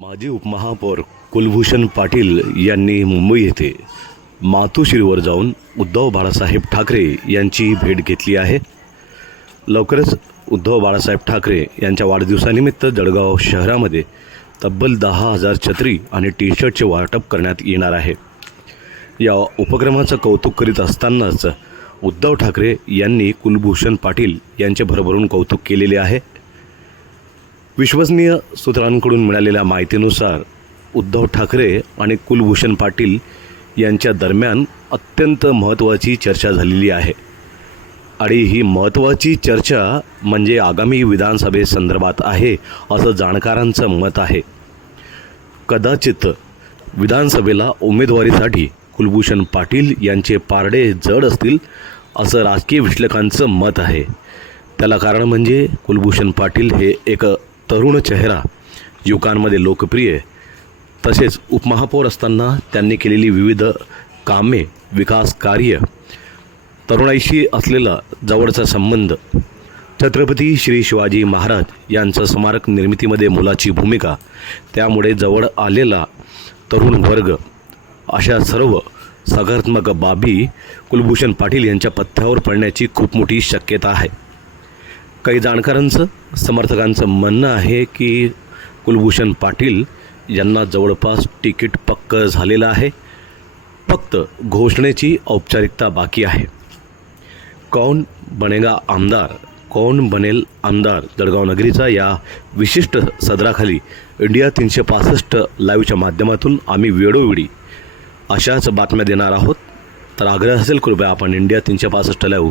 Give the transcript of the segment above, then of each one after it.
माजी उपमहापौर कुलभूषण पाटील यांनी मुंबई येथे मातोश्रीवर जाऊन उद्धव बाळासाहेब ठाकरे यांची भेट घेतली आहे. लवकरच उद्धव बाळासाहेब ठाकरे यांच्या वाढदिवसानिमित्त जळगाव शहरामध्ये तब्बल दहा हजार छत्री आणि टी शर्टचे वाटप करण्यात येणार आहे. या उपक्रमाचं कौतुक करीत असतानाच उद्धव ठाकरे यांनी कुलभूषण पाटील यांचे भरभरून कौतुक केलेले आहे. विश्वसनीय सूत्रांकडून मिळालेल्या माहितीनुसार उद्धव ठाकरे आणि कुलभूषण पाटील यांच्या दरम्यान अत्यंत महत्त्वाची चर्चा झालेली आहे. आणि ही महत्त्वाची चर्चा म्हणजे आगामी विधानसभेसंदर्भात आहे असं जाणकारांचं मत आहे. कदाचित विधानसभेला उमेदवारीसाठी कुलभूषण पाटील यांचे पारडे जड असतील असं राजकीय विश्लेषकांचं मत आहे. त्याला कारण म्हणजे कुलभूषण पाटील हे एक तरुण चेहरा. युवकांमध्ये लोकप्रिय. तसेच उपमहापौर असताना त्यांनी केलेली विविध कामे विकास कार्य तरुणाईशी असलेला जवळचा संबंध. छत्रपती श्री शिवाजी महाराज यांचं स्मारक निर्मितीमध्ये मुलाची भूमिका त्यामुळे जवळ आलेला तरुण वर्ग अशा सर्व सकारात्मक बाबी कुलभूषण पाटील यांच्या पथ्यावर पडण्याची खूप मोठी शक्यता आहे. काही जाणकारांचं समर्थकांचं म्हणणं आहे की कुलभूषण पाटील यांना जवळपास तिकीट पक्क झालेलं आहे. फक्त घोषणेची औपचारिकता बाकी आहे. कौन बनेगा आमदार? कौन बनेल आमदार? जळगाव नगरीचा या विशिष्ट सदराखाली इंडिया तीनशे पासष्ट लाईव्हच्या माध्यमातून आम्ही वेळोवेळी अशाच बातम्या देणार आहोत. तर आग्रह असेल कृपया आपण इंडिया तीनशे पासष्ट लाईव्ह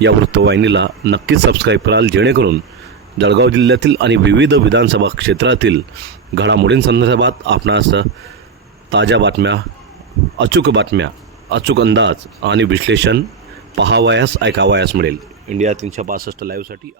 या वृत्तवाहिनीला नक्कीच सबस्क्राईब कराल जेणेकरून जळगाव जिल्ह्यातील आणि विविध विधानसभा क्षेत्रातील घडामोडींसंदर्भात आपणास ताज्या बातम्या अचूक बातम्या अचूक अंदाज आणि विश्लेषण पहावयास ऐकावयास मिळेल. इंडिया तीनशे पासष्ट लाईव्हसाठी